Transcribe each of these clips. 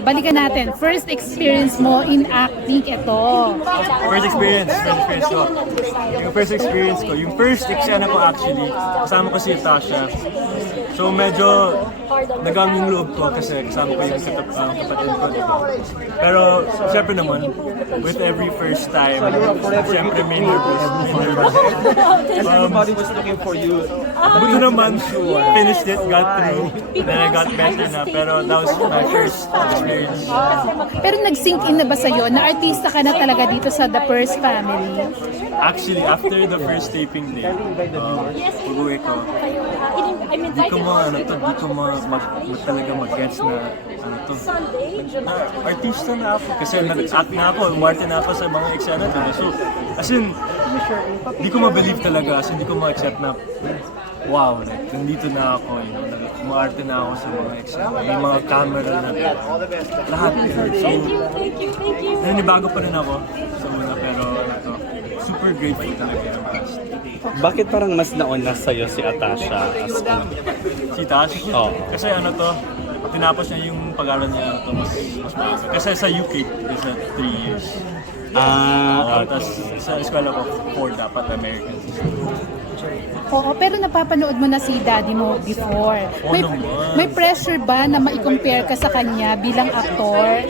balikan natin. First experience mo in acting ito. First experience ko. Yung first experience ko, yung first eksena ko actually, kasama ko si Tasha. So medyo nagang yung loob ko kasi kasama ko yung kapatid ko. Diba? Pero syempre naman, with every first time, syempre may nervous. Everybody was looking for you. Buti naman, finished it, got through, then I got better na. Pero that was my first experience. Pero nag-sink in na ba sa'yo na artista ka na talaga dito sa The First Family? Actually, after the first taping day, pag-uwi ko, di ko talaga mag-guess na artista na ako. Kasi nag-act na ako, umarte na ako sa mga eksena. Diba? So, as in, di ko ma-believe talaga, as in, di ko ma-accept na, wow, like, nandito na ako, you know, umarte na ako sa mga eksena. May mga camera na, lahat. So, nanibago pa rin ako sa muna, pero super grateful talaga yung past. Bakit parang mas nauna sa'yo si Atasha? Si Tash? Oo. Kasi tinapos niya yung pag-aaral niya mas maaga. Kasi sa UK, is 3 years. Tapos sa eskwela ko, 4 dapat American. Oo, pero napapanood mo na si daddy mo before. May pressure ba na ma-compare ka sa kanya bilang aktor?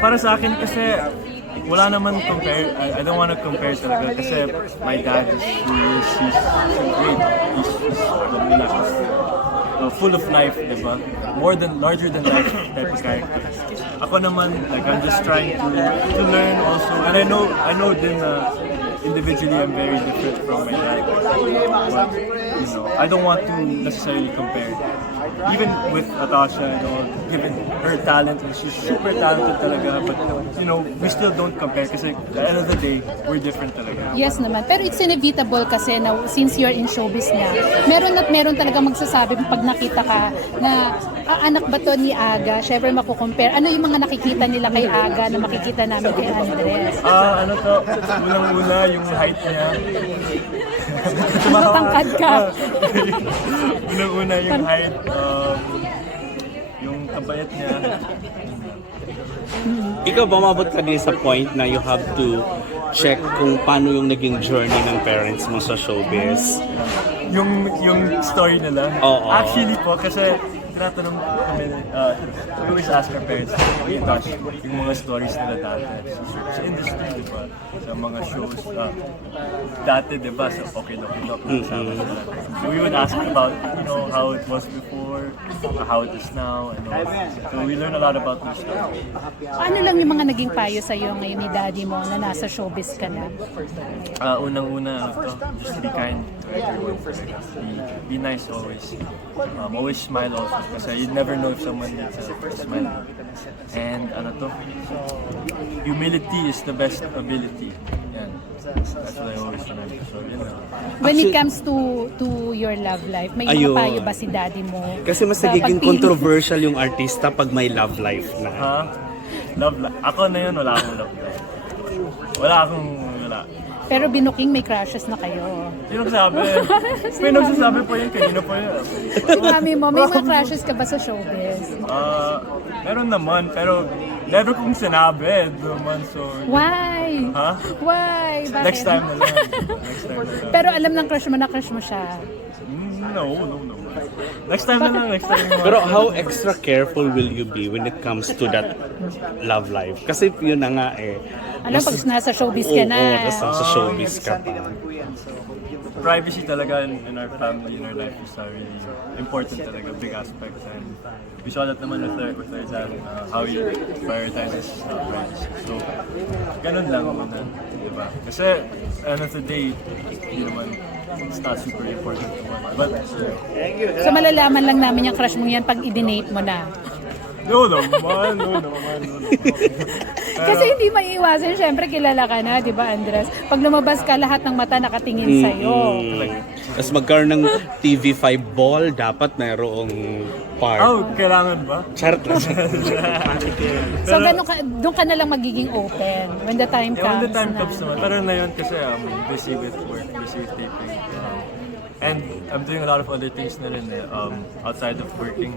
Para sa akin kasi, wala naman compare. I don't want to compare talaga kasi my dad he's so great. He's full of life, diba? Larger than life type of character. Ako naman, like I'm just trying to learn also, and I know din individually I'm very different from my dad. But I don't want to necessarily compare. Even with Atasha, given her talent, and she's super talented talaga, but we still don't compare kasi at the end of the day, we're different talaga. Yes naman, pero it's inevitable kasi na since you're in showbiz na, meron talaga magsasabi pag nakita ka na anak ba to ni Aga, syempre makukompare. Ano yung mga nakikita nila kay Aga na makikita namin kay Andres? Unang-una yung height niya. Matangkad ka. Unang-una yung height, yung kabait niya. Ikaw ba umabot ka din sa point na you have to check kung paano yung naging journey ng parents mo sa showbiz? Yung story nila? Oo. Actually po, kasi tinatanong kami, we always ask our parents, yung mga stories nila dati. Sa industry, di ba? Sa mga shows, dati, di ba? Sa Okay Look, So we would ask about, how it was before, how it is now, and all. So we learn a lot about these stories. Ano lang yung mga naging payo sa'yo ngayon ni daddy mo na nasa showbiz ka na? Unang-una, just be kind to everyone. Be nice always. Always smile also. Kasi you never know if someone needs a smile. And humility is the best ability. Yan. That's what I always remember. So, When it comes to your love life, may mga payo ba si daddy mo? Kasi mas nagiging controversial yung artista pag may love life na. Love life? Ako na yun, wala akong love life. Wala. Pero binuking may crushes na kayo. Sino nagsabi? May nagsasabi po yun, kanina po yun. Si mami mo, may mga crushes ka ba sa showbiz? Meron naman, pero never kong sinabi naman, so... Why? Ha? Why? Bakit? Next time na lang. Pero alam ng crush mo na crush mo siya. No. Next time na lang. Pero how extra careful will you be when it comes to that love life? Kasi yun na nga Alam, pag nasa showbiz ka na. Oo, nasa showbiz ka pa. Privacy talaga in our family, in our life is really important talaga, big aspect. And we saw that naman with our dad, how he prioritizes privacy. So, ganun lang muna, diba? Kasi, end of the day, it's not super important to one. But, So malalaman lang namin yung crush mo yan pag i-date mo na. No naman. Kasi hindi maiiwasan, syempre kilala ka na, di ba Andres? Pag lumabas ka, lahat ng mata nakatingin sa'yo. Tapos magkaroon ng TV5 ball, dapat mayroong part. Kailangan ba? Chart na siya. So doon ka na lang magiging open when the time comes. When the time comes naman. Pero ngayon kasi busy with work, busy with taping. And I'm doing a lot of other things na rin outside of working.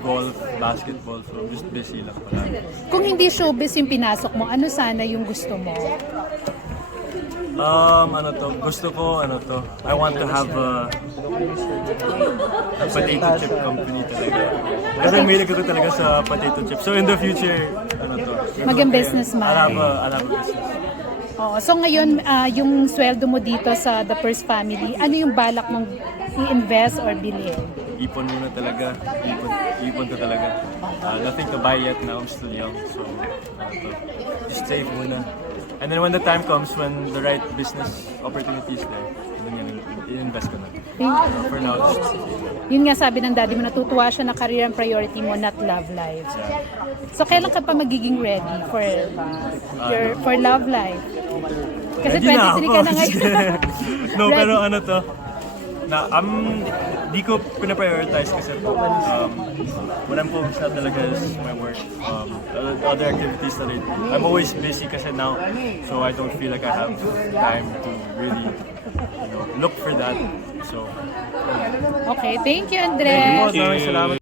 golf, basketball, so just busy lang pala. Kung hindi showbiz yung pinasok mo, ano sana yung gusto mo? Gusto ko, I want to have a potato chip company talaga. Kasi mahilig ko talaga sa potato chip. So in the future, Maging businessman. I'll have a business. Oo. So ngayon, yung sweldo mo dito sa The First Family, ano yung balak mong i-invest or bilhin? Ipon muna talaga. Ipon to talaga. Nothing to buy yet now. I'm still young. So, just save muna. And then when the time comes, when the right business opportunity is there, then i-invest ko na. For now, just save. Yun nga sabi ng daddy mo, natutuwa siya na career ang priority mo, not love life. So kailan ka pa magiging ready for love life? Kasi Ready na 23 ka na ako. ngayon. No, Ready. pero di ko pina-prioritize kasi what I'm focused on talaga is my work. Other activities that I do. I'm always busy kasi now, so I don't feel like I have time to really, look for that. So, Okay, thank you, Andres. maraming salamat.